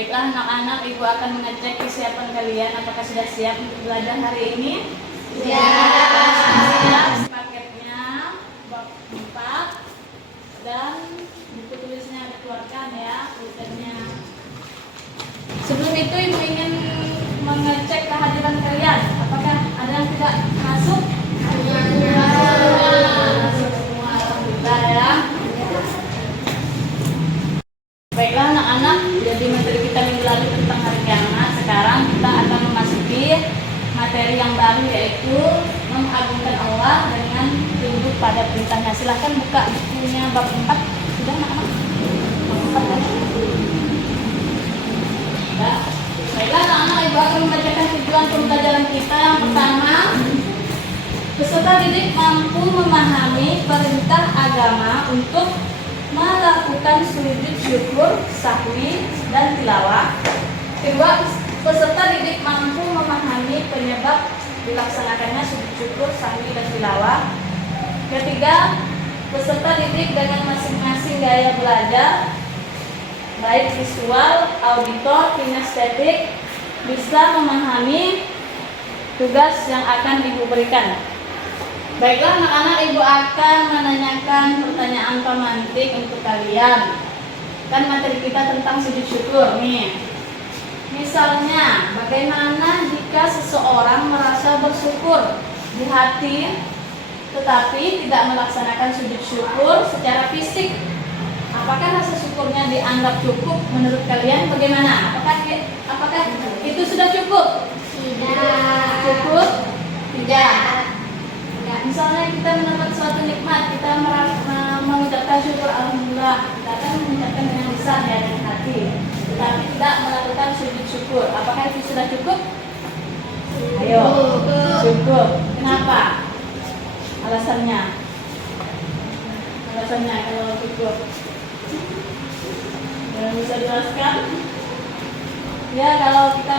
Baiklah anak-anak, Ibu akan mengecek kesiapan kalian. Apakah sudah siap untuk belajar hari ini? Siap. Paketnya bab 4 dan buku tulisnya dikeluarkan ya, pulpennya. Sebelum itu Ibu ingin mengecek kehadiran kalian. Apakah ada yang tidak masuk? Masuk semua, alhamdulillah ya. Baiklah anak-anak, jadi materi kita minggu lalu tentang hari kiamat. Sekarang kita akan memasuki materi yang baru, yaitu mengagungkan Allah dengan tunduk pada perintahnya. Silahkan buka bukunya bab 4. Sudah anak-anak? Bab 4 ya. Baiklah anak-anak, Ibu akan membacakan tujuan pembelajaran kita. Yang pertama, peserta didik mampu memahami perintah agama untuk melakukan sujud syukur, sahwi, dan tilawah. Kedua, peserta didik mampu memahami penyebab dilaksanakannya sujud syukur, sahwi, dan tilawah. Ketiga, peserta didik dengan masing-masing gaya belajar, baik visual, auditor, kinestetik, bisa memahami tugas yang akan Ibu berikan. Baiklah anak-anak, Ibu akan menanyakan pertanyaan pemantik untuk kalian. Kan materi kita tentang sujud syukur nih. Misalnya, bagaimana jika seseorang merasa bersyukur di hati tetapi tidak melaksanakan sujud syukur secara fisik? Apakah rasa syukurnya dianggap cukup menurut kalian? Bagaimana? Apakah itu sudah cukup? Tidak. Cukup? Tidak. Misalnya kita mendapat suatu nikmat, kita mengucapkan syukur alhamdulillah, kita akan mengucapkan dengan lisan ya, dengan hati, tetapi tidak melakukan sujud syukur. Apakah itu sudah cukup? Ayo, cukup. Kenapa? Alasannya kalau cukup, yang bisa jelaskan? Ya, kalau kita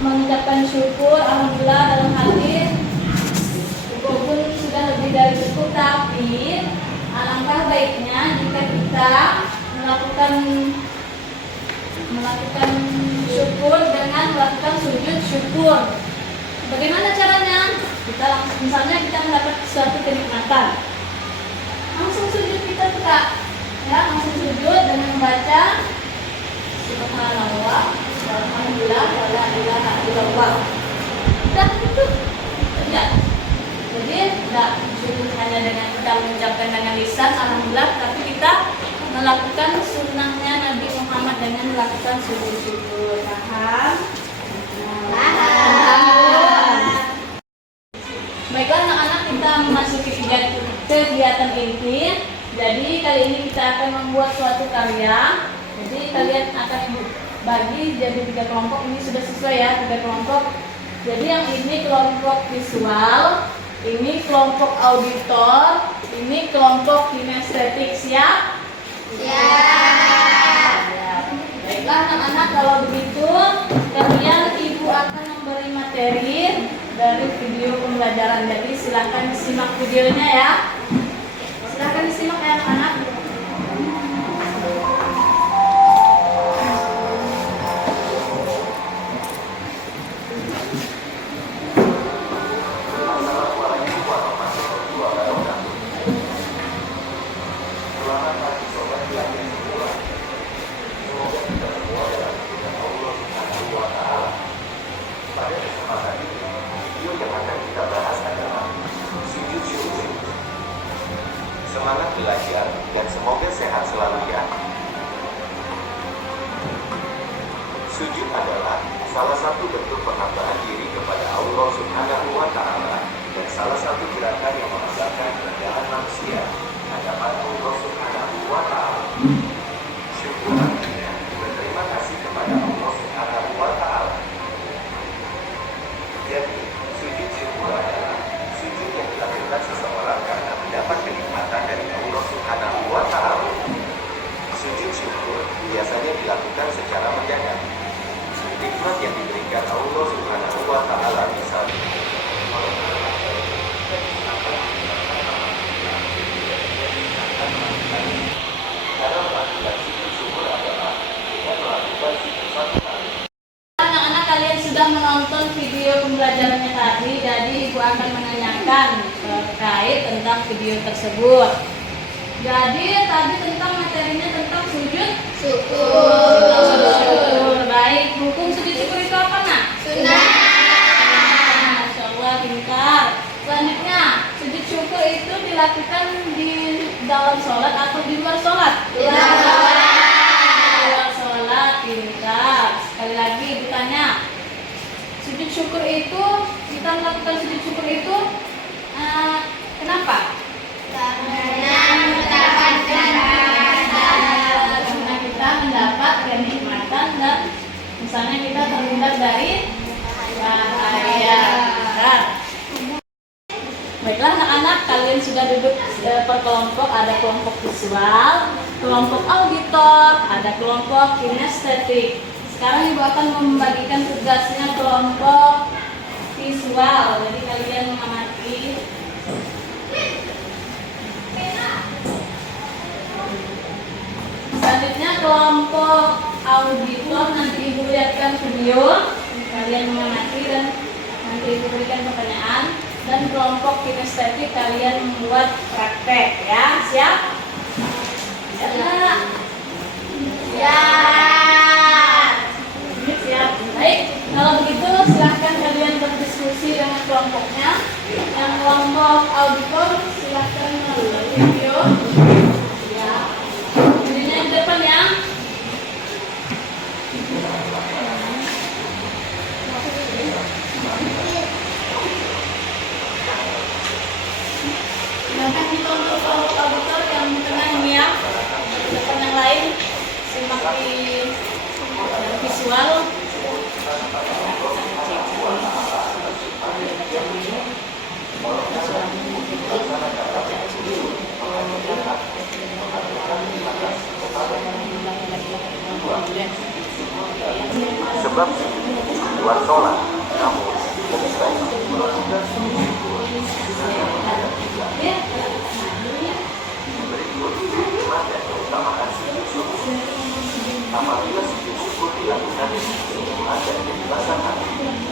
mengucapkan syukur alhamdulillah dalam hati, walaupun sudah lebih dari cukup, tapi alangkah baiknya jika kita melakukan syukur dengan melakukan sujud syukur. Bagaimana caranya? Misalnya kita mendapat suatu kenikmatan, langsung sujud kita buka, ya, langsung sujud dengan membaca Subhanallah, Alhamdulillah, wala ilaha illallah. Udah itu, ya. Jadi tidak cukup hanya dengan kita mengucapkan dengan lisan alhamdulillah, tapi kita melakukan sunnahnya Nabi Muhammad dengan melakukan sujud syukur. Paham? Baiklah anak-anak, kita memasuki kegiatan inti. Jadi kali ini kita akan membuat suatu karya. Jadi kalian akan bagi jadi 3 kelompok. Ini sudah sesuai ya, 3 kelompok. Jadi yang ini kelompok visual, ini kelompok auditor, ini kelompok kinestetik. Siap? Siap. Baiklah anak-anak, kalau begitu kalian Ibu akan memberi materi dari video pembelajaran. Jadi silakan disimak videonya ya. Silakan disimak ya anak-anak. Semangat belajar dan semoga sehat selalu ya. Sujud adalah salah satu bentuk penghambaan diri kepada Allah Subhanahu wa Ta'ala dan salah satu gerakan yang membanggakan kerendahan manusia hadapan Allah Subhanahu wa Ta'ala. Syukur artinya berterima kasih kepada Allah Subhanahu wa Ta'ala. Jadi, sujud syukur adalah sujud yang dilakukan seseorang karena mendapat kenikmatan dari Allah Subhanahu wa Ta'ala. Sujud syukur biasanya dilakukan secara mendadak. Nikmat yang diberikan Allah Subhanahu wa Ta'ala misalnya karena melakukan sujud syukur adalah dengan melakukan sujud akan menanyakan terkait tentang video tersebut. Jadi tadi tentang materinya tentang sujud syukur. Baik, hukum sujud syukur itu apa, Nak? Sunnah. Masya Allah, pintar. Selanjutnya, sujud syukur itu dilakukan di dalam sholat atau di luar sholat? Di luar sholat, pintar. Sekali lagi ditanya, sujud syukur itu, kita melakukan sujud syukur itu kenapa? Karena kita mendapat kenikmatan dan misalnya kita terhindar dari bahaya. Baiklah anak-anak, kalian sudah duduk per kelompok. Ada kelompok visual, kelompok auditor, ada kelompok kinestetik. Sekarang ibu akan membagikan tugasnya kelompok visual. Jadi kalian mengamati. Selanjutnya kelompok auditor, nanti ibu lihatkan video, kalian mengamati dan nanti ibu berikan pertanyaan. Dan kelompok kinestetik kalian membuat praktek, ya. Siap? Siap. Siap. Baik, kalau begitu silahkan kalian berdiskusi dengan kelompoknya. Yang kelompok auditor silahkan melalui video. Ya. Videonya yang depan ya. Silahkan kita untuk kelompok auditor yang tengah ini ya. Depan yang lain simak di visual. Sebab di luar sholat, namun lebih baik melakukan sujud syukur. Berikut hikmah dan keutamaan sujud syukur. Apabila sujud syukur dilakukan dengan kesungguhan dan keikhlasan hati,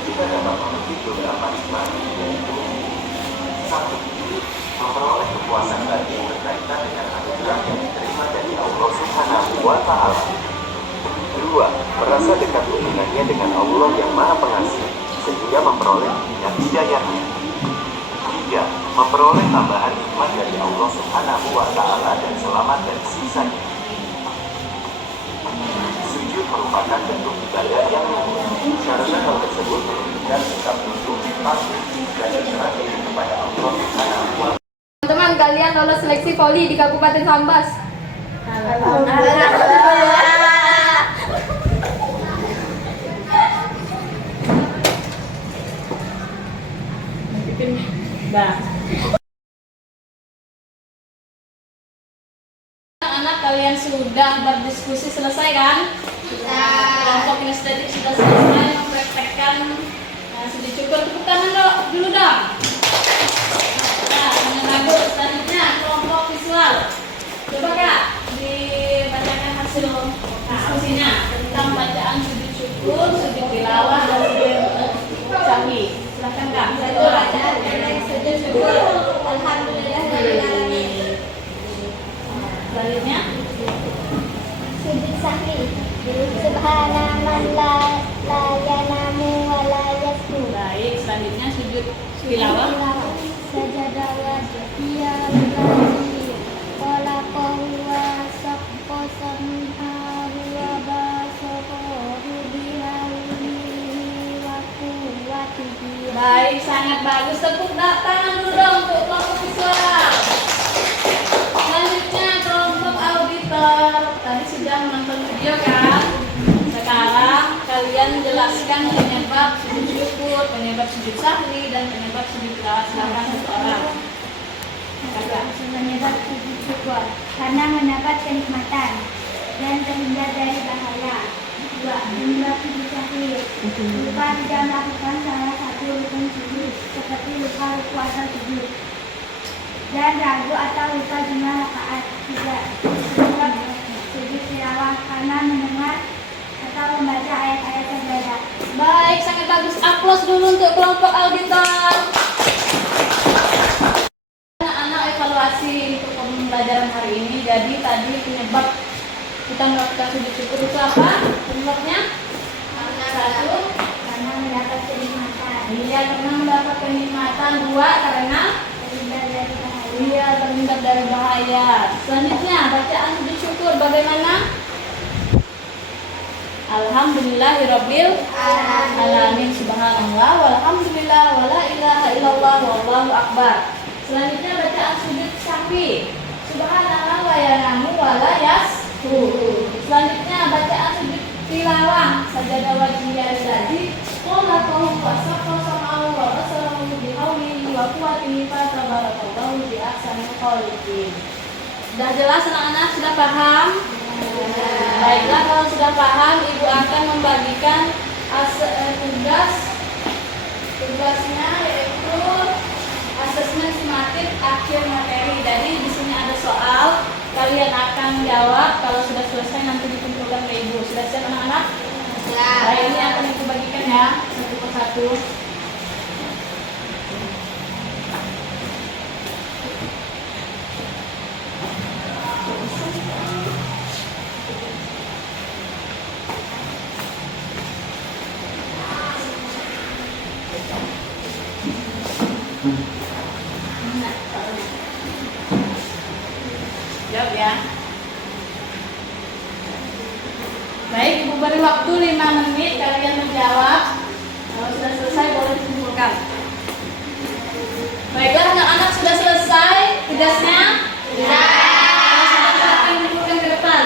kita dapat memetik beberapa hikmah, yaitu: 1. Memperoleh kepuasan batin yang berkaitan dengan anugerah yang diterima dari Allah Subhanahu wa Ta'ala. 2. Merasa dekat hubungannya dengan Allah yang Maha Pengasih, sehingga memperoleh bimbingan hidayahnya. 3. Memperoleh tambahan nikmat dari Allah Subhanahu wa Ta'ala dan selamat dari siksanya. Sujud merupakan bentuk ibadah yang mulia, karena hal tersebut menunjukkan sikap tunduk, patuh, dan berserah diri kepada Allah Subhanahu wa Ta'ala. Teman-teman, kalian lolos seleksi voli di Kabupaten Sambas. Nah. Anak kalian sudah berdiskusi selesai kan? Kelompok kinestetik sudah selesai mempraktekkan sujud syukur. Tepuk tangan dulu dong. Nah, yang bagus. Selanjutnya kelompok visual. Coba Kak dibacakan hasil diskusinya tentang bacaan sujud syukur, sujud tilawah, dan sujud sahwi. Silakan Kak. Bacaan sujud syukur. Alhamdulillahirrahmanirrahim. Selanjutnya Sujud sahwi. Subhana man la yanamu wa la yasku. baik. Selanjutnya sujud tilawah. Sajada wa iya lillahi khalaqahu wa saqqa sam'ahu wa basarahu bihaunihi wa quwwatihi. Baik, sangat bagus. Tepuk tangan dulu dong untuk kelompok visual. Selanjutnya kelompok auditor. Tadi sudah menonton video kan? Sekarang kalian jelaskan penyebab sujud syukur, penyebab sujud sahwi, dan penyebab sujud tilawah. Silakan satu orang. Kakak. Penyebab sujud syukur karena mendapat kenikmatan dan terhindar dari bahaya. 2. Penyebab sujud sahwi lupa tidak melakukan salah satu rukun sujud seperti lupa ruku atau sujud dan ragu atau lupa jumlah rakaat. 3. Penyebab sujud tilawah karena mendengar atau membaca ayat-ayat yang berbeda. Baik, sangat bagus. Aplaus dulu untuk kelompok auditor. jadi tadi penyebab kita melakukan sujud syukur itu apa? Penyebabnya? Satu, karena mendapat kenikmatan. iya karena mendapat kenikmatan. Dua, karena Terhindar dari bahaya. iya terhindar dari bahaya. Selanjutnya bacaan sujud syukur bagaimana? Alhamdulillahirabbil alamin, subhanallah walhamdulillah wala ilaha illallah wallahu akbar. Selanjutnya bacaan sujud sahwi, subhanallah wa yanamu wala yashu. Selanjutnya bacaan sujud tilawah, sajadah wajhiyah lillahi qolatuhu wa saqasahu wa rasalahu bihaulihi wa quwwatihi fa tabarakallahu bi ahsanil khaliqin. Sudah jelas anak-anak, sudah paham? Baiklah, kalau sudah paham, Ibu akan membagikan tugasnya, yaitu asesmen simatif akhir materi. Jadi di sini ada soal, kalian akan jawab. Kalau sudah selesai nanti dikumpulkan ke Ibu. Sudah siap anak-anak? Baik, ini akan Ibu bagikan ya, satu persatu. Jawab ya. Baik, Ibu beri waktu 5 menit kalian menjawab. Kalau sudah selesai boleh dikumpulkan. Baiklah anak-anak, sudah selesai tugasnya? Ya. Kalau sudah silakan kumpulkan ke depan.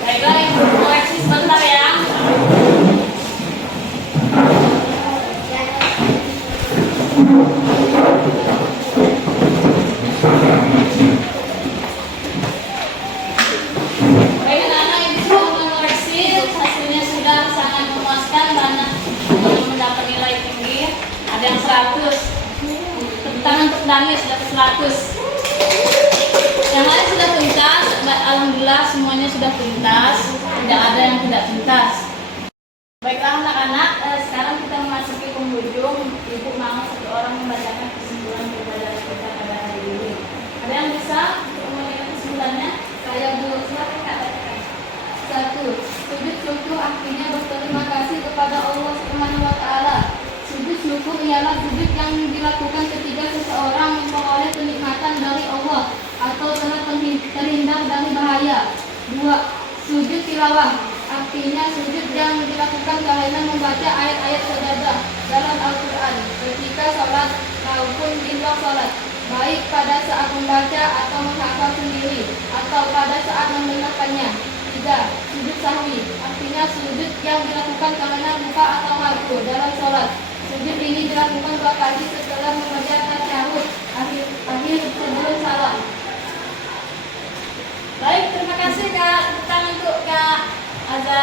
Baiklah, Ibu koreksi sebentar ya. Baik anak-anak, Ibu sudah mengoreksi, hasilnya sudah sangat memuaskan, banyak yang mendapat nilai tinggi. Ada yang 100. Tepuk tangan untuk Dani sudah ke 100. Yang lain sudah tuntas, alhamdulillah semuanya sudah tuntas, tidak ada yang tidak tuntas. Baiklah anak-anak, sekarang kita memasuki penghujung. Ibu mau satu orang membacakan kesimpulan pembelajaran kita pada hari ini. Ada yang bisa untuk memberikan kesimpulannya? Saya dulu, silakan Kak bacakan. 1. Sujud syukur artinya berterima kasih kepada Allah Subhanahu wa taala. Sujud syukur ialah sujud yang dilakukan ketika seseorang memperoleh kenikmatan dari Allah atau telah terhindar dari bahaya. 2. Sujud tilawah artinya sujud yang dilakukan karena membaca ayat-ayat sajadah dalam Al-Quran ketika sholat maupun di luar sholat, baik pada saat membaca atau menghafal sendiri atau pada saat mendengarkannya. 3. Sujud sahwi artinya sujud yang dilakukan karena lupa atau halu dalam sholat. Sujud ini dilakukan 2 kali setelah membaca tasyahud akhir sebelum salam. Baik, terima kasih Kak. Tepuk tangan untuk Kak Azza.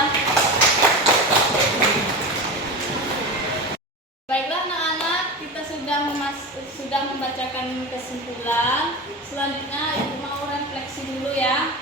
Baiklah anak-anak, kita sudah membacakan kesimpulan. Selanjutnya Ibu mau refleksi dulu ya.